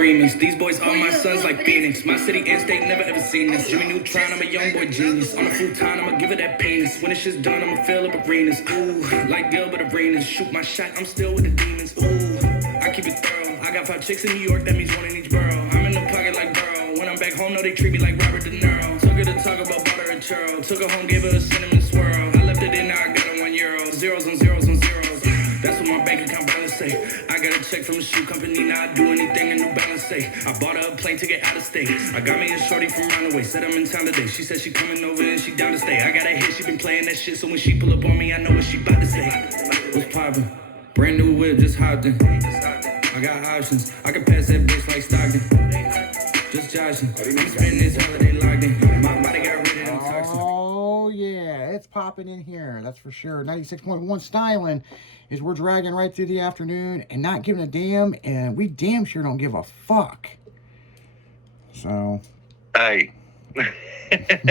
Remus. These boys are my sons like Phoenix. My city and state never ever seen this. Jimmy Neutron, I'm a young boy genius. On a futon, I'ma give it that penis. When this shit's done, I'ma fill up arenas. Ooh, like Gilbert Arenas. Shoot my shot, I'm still with the demons. Ooh, I keep it thorough. I got 5 chicks in New York, that means 1 in each borough. I'm in the pocket like Burrow. When I'm back home, no, they treat me like Robert De Niro. Took her to talk about butter and churro. Took her home, gave her a cinnamon swirl. I left it in, now I got her €1. Zeros on zeros on zeros. That's what my bank account balance say. I got a check from the shoe company, now I do anything a New Balance say. I bought her a plane ticket out of state. I got me a shorty from Runaway, said I'm in town today. She said she coming over and she down to stay. I got a hit, she been playing that shit, so when she pull up on me, I know what she about to say. What's poppin'? Brand new whip, just hopped in. I got options, I can pass that bitch like Stockton. Just joshing, I'm spending this holiday locked in. My body got rid of them toxins. Oh yeah, it's popping in here, that's for sure. 96.1 styling is we're dragging right through the afternoon and not giving a damn, and we damn sure don't give a fuck. So, hey,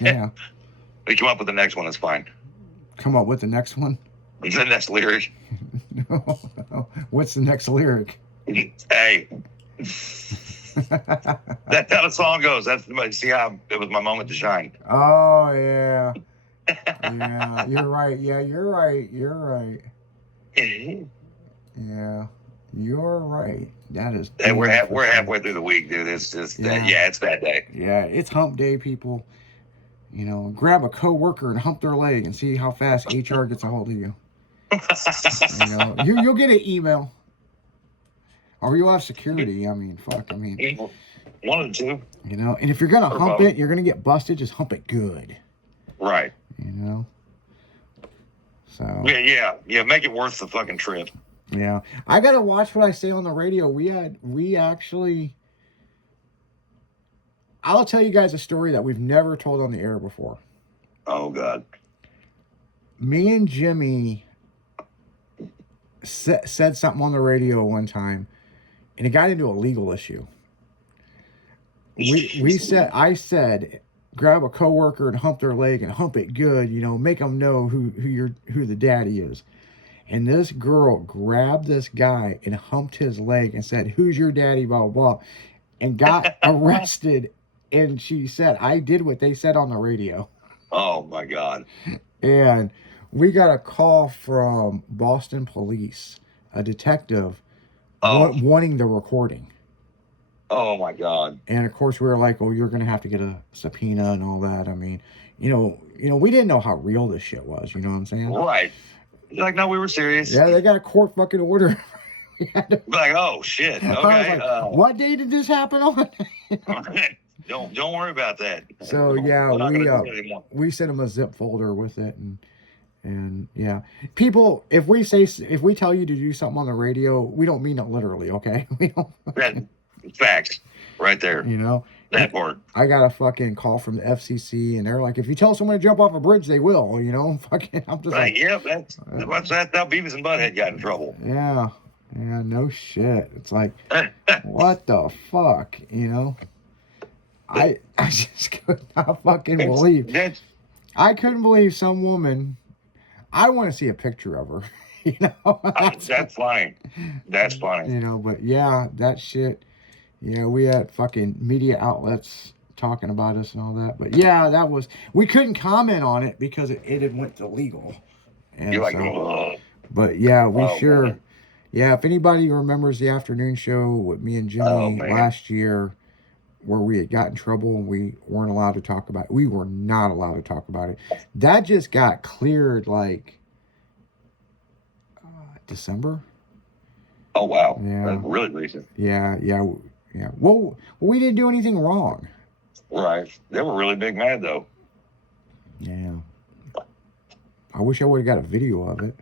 yeah, we come up with the next one. It's fine. Come up with the next one. The next lyric. What's the next lyric? Hey, that's how the song goes. See how it was my moment to shine. Oh yeah, yeah. You're right. Yeah, you're right. You're right. Yeah, you're right. That is. Hey, we're halfway through the week, dude. It's just it's that day. Yeah, it's hump day, people. You know, grab a coworker and hump their leg and see how fast HR gets a hold of you. You know, you'll get an email, or you'll have security. I mean, fuck. I mean, one of the two. You know, and if you're gonna hump it, you're gonna get busted. Just hump it good. Right. You know. So. Yeah. Make it worth the fucking trip. Yeah, I gotta watch what I say on the radio. We actually. I'll tell you guys a story that we've never told on the air before. Oh God. Me and Jimmy said something on the radio one time, and it got into a legal issue. I said, grab a coworker and hump their leg and hump it good. You know, make them know who the daddy is. And this girl grabbed this guy and humped his leg and said, "Who's your daddy?" Blah blah blah, and got arrested. And she said, "I did what they said on the radio." Oh my God. And we got a call from Boston police, a detective, wanting the recording. Oh my God. And of course we were like, "Oh, you're going to have to get a subpoena and all that." I mean, you know, we didn't know how real this shit was. You know what I'm saying? Right. You're like, no, we were serious. Yeah, they got a court fucking order. Like, oh shit. Okay. Like, what day did this happen on? Don't worry about that. So yeah, we sent them a zip folder with it, and yeah, people, if we tell you to do something on the radio, we don't mean it literally, okay? We don't. That facts, right there. You know that part. I got a fucking call from the FCC, and they're like, if you tell someone to jump off a bridge, they will. You know, fucking. I'm just right. Yeah, that's how Beavis and Butthead got in trouble. Yeah, no shit. It's like, what the fuck, you know? I just could not fucking believe. I couldn't believe some woman. I want to see a picture of her. You know, that's funny. That's funny. You know, but yeah, that shit. Yeah, we had fucking media outlets talking about us and all that. But yeah, we couldn't comment on it because it had went to legal. And you're like, ugh. But yeah, man. Yeah, if anybody remembers the afternoon show with me and Jimmy last year, where we had got in trouble and we weren't allowed to talk about it. We were not allowed to talk about it. That just got cleared like December. Oh, wow. Yeah. That's really recent. Yeah. Well, we didn't do anything wrong. Right. They were really big mad, though. Yeah. I wish I would have got a video of it.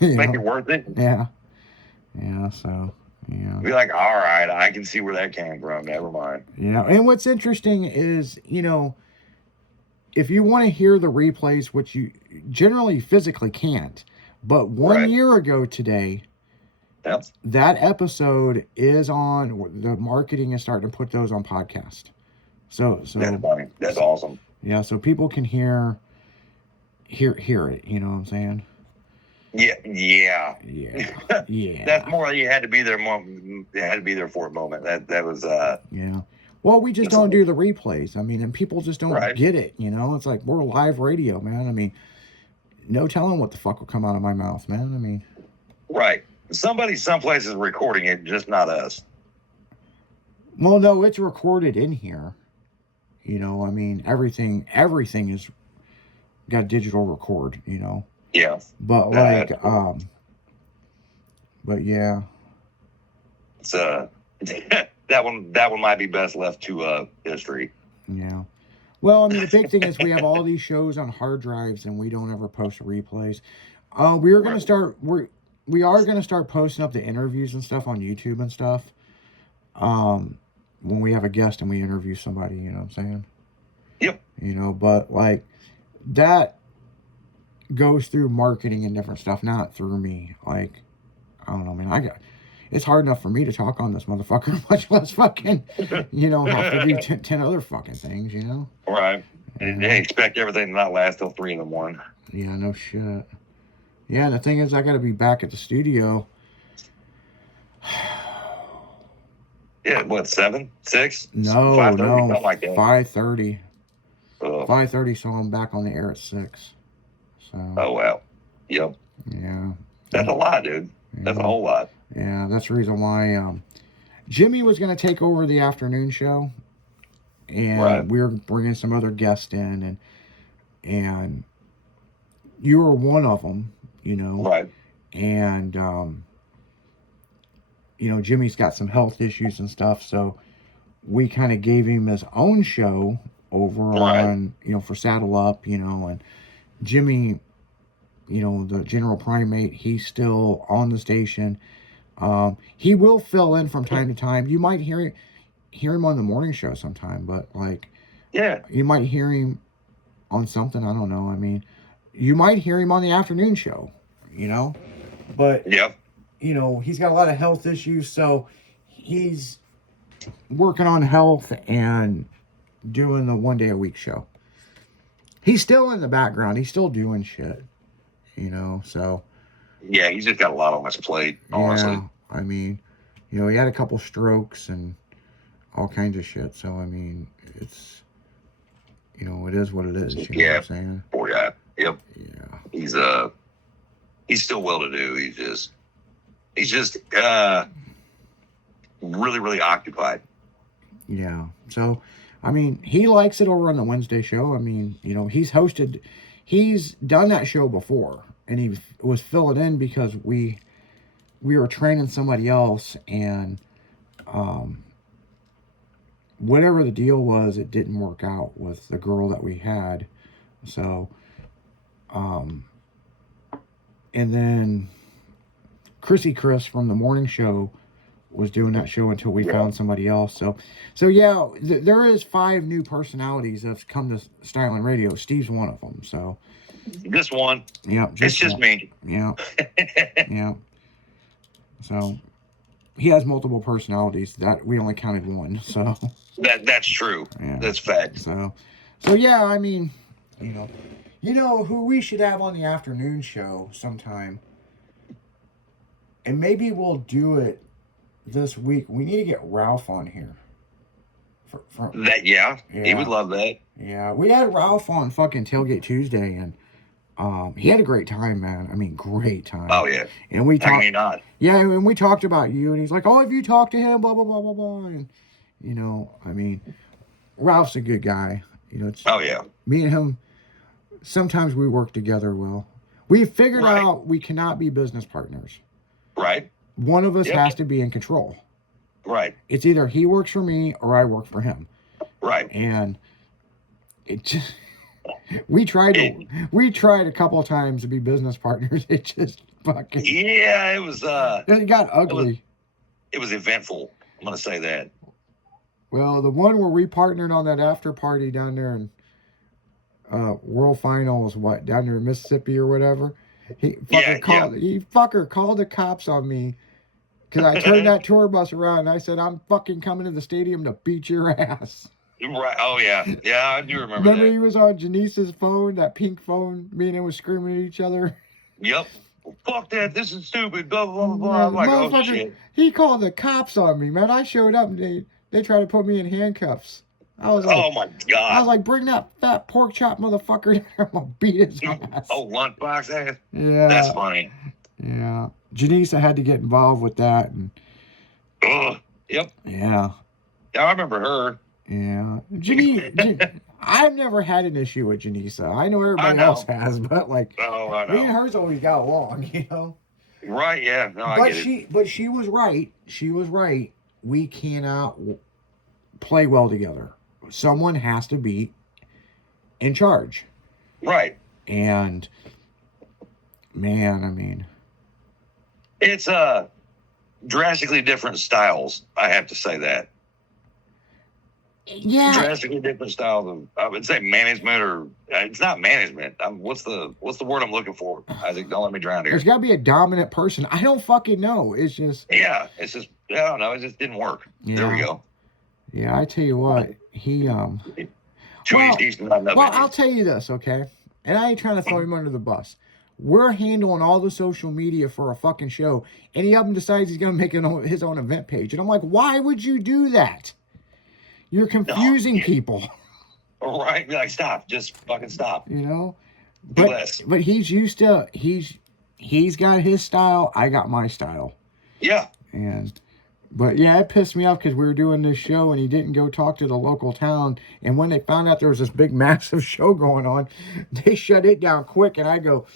Make it worth it. Yeah. Yeah, so... Yeah. Be like, all right, I can see where that came from. Never mind. Yeah, and what's interesting is, you know, if you want to hear the replays, which you generally physically can't, but one year ago today, that episode is on. The marketing is starting to put those on podcast. So that's funny. That's awesome. Yeah, so people can hear it. You know what I'm saying? Yeah. Yeah. That's more. You had to be there. You had to be there for a moment. That was. Yeah. Well, we just don't do the replays. I mean, and people just don't Right. get it. You know, it's like we're live radio, man. I mean, no telling what the fuck will come out of my mouth, man. I mean, Right. Somebody someplace is recording it, just not us. well, no, it's recorded in here. You know, I mean, everything is got digital record. You know, Yeah. but like, but yeah, It's that one might be best left to history. yeah. Well, I mean, the big thing is we have all these shows on hard drives, and we don't ever post replays. We are gonna start. We are gonna start posting up the interviews and stuff on YouTube and stuff. When we have a guest and we interview somebody, you know what I'm saying? Yep. You know, but like that goes through marketing and different stuff, not through me. Like, I don't know, man. It's hard enough for me to talk on this motherfucker, much less fucking, you know, have to do 10 other fucking things, you know? Right. And they expect everything to not last till 3 a.m. Yeah, no shit. Yeah, and the thing is, I got to be back at the studio. Yeah, what, 7, 6? No, 5:30, no, something like that. 5:30. Oh. 5:30, so I'm back on the air at 6. So. Oh, wow. Yep. Yeah. That's a lot, dude. That's a whole lot. Yeah, that's the reason why Jimmy was going to take over the afternoon show, and we were bringing some other guests in, and you were one of them, you know. Right. And you know, Jimmy's got some health issues and stuff, so we kind of gave him his own show over on, you know, for Saddle Up, you know, and Jimmy, you know, the General Primate, he's still on the station. He will fill in from time to time. You might hear him on the morning show sometime, but like, yeah, you might hear him on something. I don't know. I mean, you might hear him on the afternoon show, you know, but yep. You know, he's got a lot of health issues, so he's working on health and doing the 1 day a week show. He's still in the background. He's still doing shit, you know, so. Yeah, he's just got a lot on his plate, honestly. Yeah, I mean, you know, he had a couple strokes and all kinds of shit, so, I mean, it's, you know, it is what it is, you know what I'm saying? Poor guy. Yep. Yeah. He's still well-to-do. He's just really, really occupied. Yeah. So, I mean, he likes it over on the Wednesday show. I mean, you know, he's done that show before, and he was filling in because we were training somebody else, and whatever the deal was, it didn't work out with the girl that we had. So, and then Chrissy Chris from the morning show was doing that show until we found somebody else. So yeah, there is 5 new personalities that's come to Styling Radio. Steve's one of them. So this one, yeah, it's just me. Yeah, yeah. So he has multiple personalities. That we only counted one. So that's true. Yeah. That's fact. So yeah, I mean, you know who we should have on the afternoon show sometime. And maybe we'll do it this week. We need to get Ralph on here. Yeah, he would love that. Yeah, we had Ralph on fucking Tailgate Tuesday, and he had a great time, man. I mean, great time. Oh yeah. And we talked. How can you not? Yeah, and we talked about you, and he's like, "Oh, have you talked to him?" Blah blah blah blah blah. And you know, I mean, Ralph's a good guy. You know, oh yeah. Me and him, sometimes we work together well. We figured out we cannot be business partners. Right. One of us has to be in control. Right. It's either he works for me or I work for him. Right. And it just we tried a couple of times to be business partners. It just fucking it was it got ugly. It was eventful. I'm gonna say that. Well, the one where we partnered on that after party down there in World Finals, down there in Mississippi or whatever. He fucker called the cops on me because I turned that tour bus around and I said, I'm fucking coming to the stadium to beat your ass. Right. Oh, yeah. Yeah, I do remember that. He was on Janice's phone, that pink phone. Me and him was screaming at each other. Yep. fuck that, this is stupid, blah, blah, blah, blah. I'm like, oh, Motherfucker, shit. he called the cops on me, man. I showed up and they tried to put me in handcuffs. I was like, Oh, my God. bring that fat pork chop motherfucker down there. I'm gonna beat his ass. Oh, lunchbox ass? Yeah. That's funny. Yeah. Janisa had to get involved with that. And Ugh. Yep. yeah. Yeah, I remember her. Yeah. I've never had an issue with Janisa. I know everybody I know. else has, but like, Oh, I me and know. her's always got along, you know? Right, yeah. No, I get it. But she was right. She was right. We cannot play well together. Someone has to be in charge. Right. And man, I mean, It's drastically different styles, I have to say that. yeah. Drastically different styles of, I would say, management, or it's not management. What's the word I'm looking for? Isaac, don't let me drown There's here. got to be a dominant person. I don't fucking know. It's just, Yeah, it's just, I don't know, it just didn't work. There we Yeah. go. yeah, I tell you what, he, Too Well- each not enough. well, I'll tell you this, okay? And I ain't trying to throw him under the bus. We're handling all the social media for a fucking show, and he up and decides he's going to make his own event page. And I'm like, why would you do that? You're confusing people, Right, be like, stop, just fucking stop. you know? Do less. But he's used to, he's got his style, I got my style. Yeah, But yeah, it pissed me off because we were doing this show and he didn't go talk to the local town. And when they found out there was this big, massive show going on, they shut it down quick. And I go,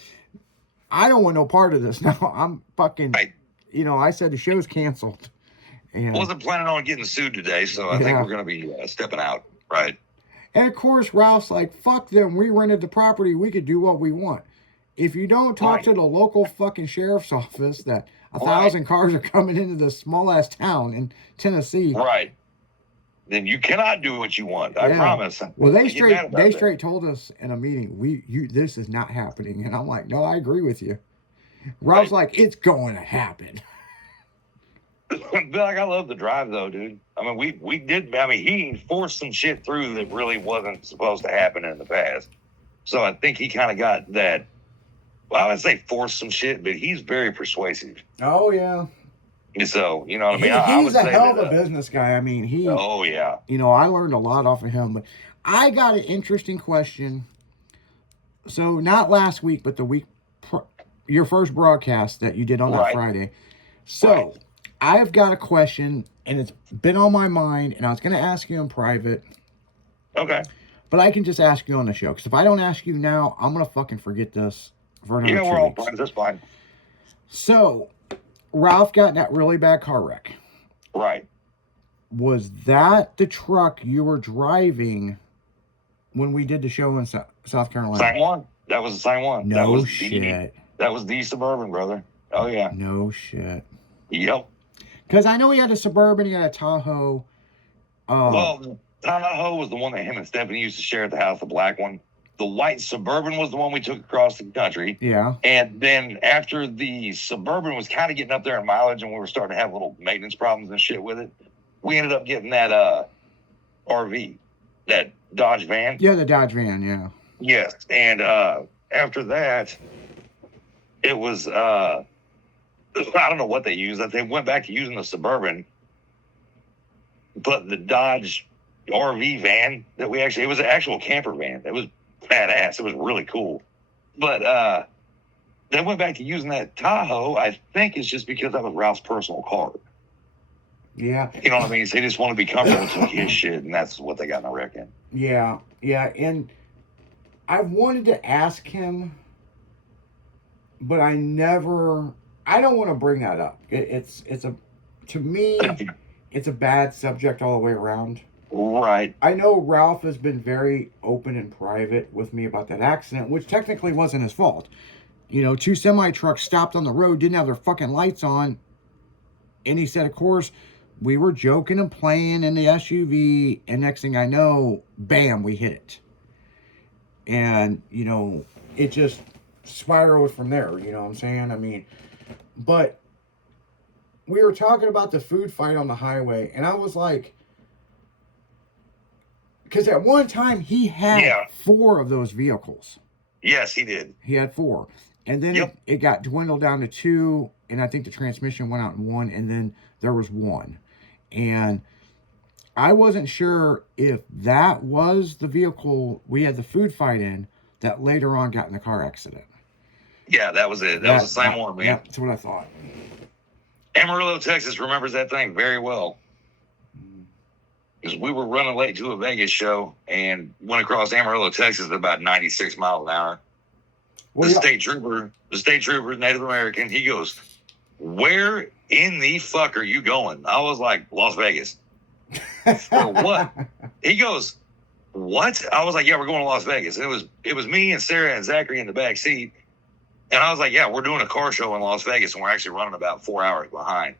I don't want no part of this. Now I'm fucking, Right. you know, I said the show's canceled. And, wasn't planning on getting sued today, so I think Yeah. we're going to be stepping out. Right. and of course, Ralph's like, fuck them. We rented the property. We could do what we want. If you don't talk Right. to the local fucking sheriff's office that 1,000 cars are coming into this small ass town in Tennessee. Right. Then you cannot do what you want. I Yeah. promise. Well, Don't get mad about they that. straight told us in a meeting, this is not happening. And I'm like, no, I agree with you. Rob's like, it's going to happen. But like, I love the drive though, dude. I mean, we did. I mean, he forced some shit through that really wasn't supposed to happen in the past. So I think he kind of got that. Well, I would say force some shit, but he's very persuasive. Oh, yeah. And so, you know what I mean? I He's would a say hell of that, a business guy. I mean, oh, yeah. you know, I learned a lot off of him. But I got an interesting question. So not last week, but the week, your first broadcast that you did on that Right. Friday. So Right. I've got a question, and it's been on my mind, and I was going to ask you in private. Okay. But I can just ask you on the show. Because if I don't ask you now, I'm going to fucking forget this for another Yeah, 2 we're all weeks. friends. That's fine. So, Ralph got in that really bad car wreck. Right. Was that the truck you were driving when we did the show in South Carolina? Same one. That was the same one. that No was shit. That was the Suburban, brother. Oh, yeah. No shit. Yep. Because I know he had a Suburban, he had a Tahoe. Well, Tahoe was the one that him and Stephanie used to share at the house, the black one. The white Suburban was the one we took across the country. Yeah. And then after the Suburban was kind of getting up there in mileage and we were starting to have little maintenance problems and shit with it, we ended up getting that RV, that Dodge van. Yeah, the Dodge van, yeah. Yes. And after that, it was, I don't know what they used. They went back to using the Suburban, but the Dodge RV van that we actually, it was an actual camper van. It was badass. It was really cool. But they went back to using that Tahoe. I think it's just because that was Ralph's personal car. Yeah. You know what I mean? So they just want to be comfortable with his shit, and that's what they got in a wreck in. Yeah. Yeah. And I wanted to ask him, but I don't want to bring that up. To me, it's a bad subject all the way around. Right. I know Ralph has been very open and private with me about that accident, which technically wasn't his fault. You know, 2 semi-trucks stopped on the road, didn't have their fucking lights on. And he said, of course, we were joking and playing in the SUV. And next thing I know, bam, we hit it. And, you know, it just spiraled from there. You know what I'm saying? I mean, but we were talking about the food fight on the highway. And I was like, because at one time he had 4 of those vehicles. Yes, he did. He had 4. And then Yep. it got dwindled down to 2, and I think the transmission went out in 1, and then there was 1. And I wasn't sure if that was the vehicle we had the food fight in that later on got in the car accident. Yeah, that was it. That was the same one, man. Yeah, that's what I thought. Amarillo, Texas remembers that thing very well. Because we were running late to a Vegas show and went across Amarillo, Texas at about 96 miles an hour. Well, The yeah, state trooper, Native American, he goes, "Where in the fuck are you going?" I was like, "Las Vegas." For what? He goes, "What?" I was like, "Yeah, we're going to Las Vegas." And it was me and Sarah and Zachary in the back seat. And I was like, "Yeah, we're doing a car show in Las Vegas, and we're actually running about 4 hours behind."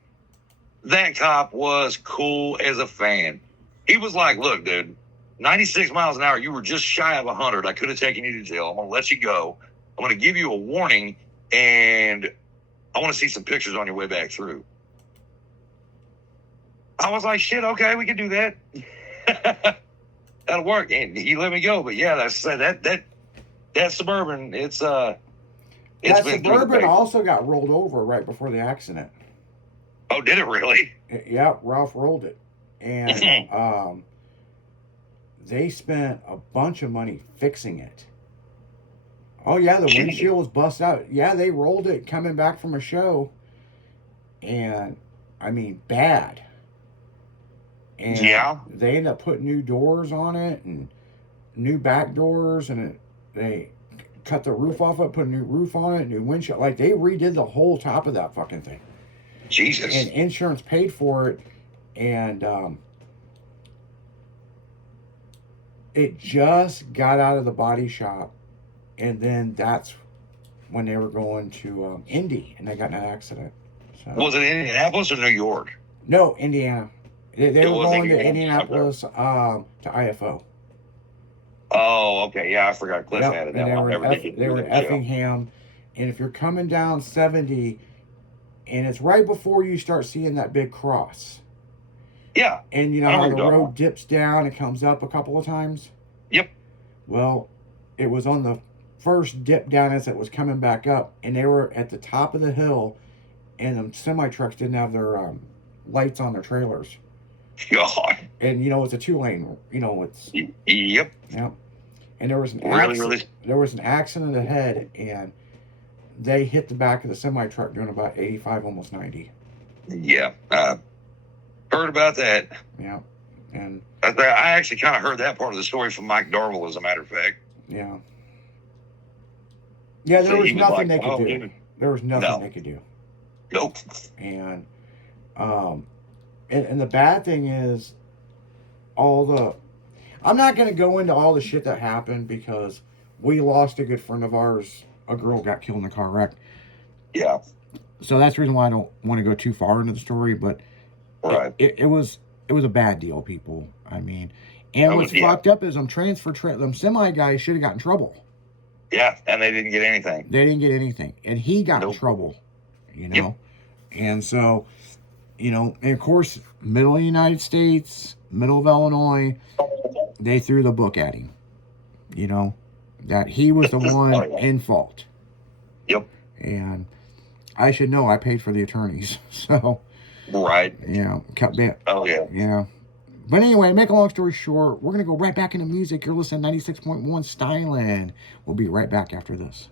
That cop was cool as a fan. He was like, "Look, dude, 96 miles an hour, you were just shy of 100. I could have taken you to jail. I'm going to let you go. I'm going to give you a warning, and I want to see some pictures on your way back through." I was like, "Shit, okay, we can do that." That'll work. And he let me go. But yeah, that Suburban, it's that been through the Suburban paper. also got rolled over right before the accident. Oh, did it really? Yeah, Ralph rolled it. And they spent a bunch of money fixing it. Oh, yeah, the Jeez. windshield was busted out. Yeah, they rolled it coming back from a show. And, I mean, bad. And Yeah. they ended up putting new doors on it and new back doors. And they cut the roof off it, put a new roof on it, new windshield. Like, they redid the whole top of that fucking thing. Jesus. And insurance paid for it. And it just got out of the body shop, and then that's when they were going to Indy, and they got in an accident. So, Was it Indianapolis or New York? no, Indiana. They It were was going to Indiana. Indianapolis to IFO. Oh, okay. Yeah, I forgot Cliff Yep, added and that they one. were Never in did get they to were in that show. Effingham, and if you're coming down 70, and it's right before you start seeing that big cross. Yeah. And you know I know how what the you're talking road about. dips down and comes up a couple of times? Yep. Well, it was on the first dip down as it was coming back up, and they were at the top of the hill, and the semi-trucks didn't have their lights on their trailers. God. And, you know, it's a 2-lane, you know, it's, Yep. yeah. And there was an Really. there was an accident ahead, and they hit the back of the semi-truck doing about 85, almost 90. Yeah. Heard about that. Yeah. And, I actually kind of heard that part of the story from Mike Darville, as a matter of fact. yeah. Yeah, there So was he was nothing like, they could "Oh, do. dude." There was nothing No. they could do. Nope. And and the bad thing is I'm not going to go into all the shit that happened, because we lost a good friend of ours. A girl got killed in a car wreck. Yeah. So that's the reason why I don't want to go too far into the story, but Right. it was a bad deal, people. I mean, and Oh, what's yeah. fucked up is them semi guys should have got in trouble. Yeah. And they didn't get anything. They didn't get anything, and he got in Nope. trouble, you know. And so, you know, and of course, middle of the United States, middle of Illinois, they threw the book at him, you know, that he was the one Oh, yeah. in fault. Yep. And I should know, I paid for the attorneys, so, Right. you know, cut back, Oh, yeah. yeah. But anyway, make a long story short, we're going to go right back into music. You're listening to 96.1 Styling. We'll be right back after this.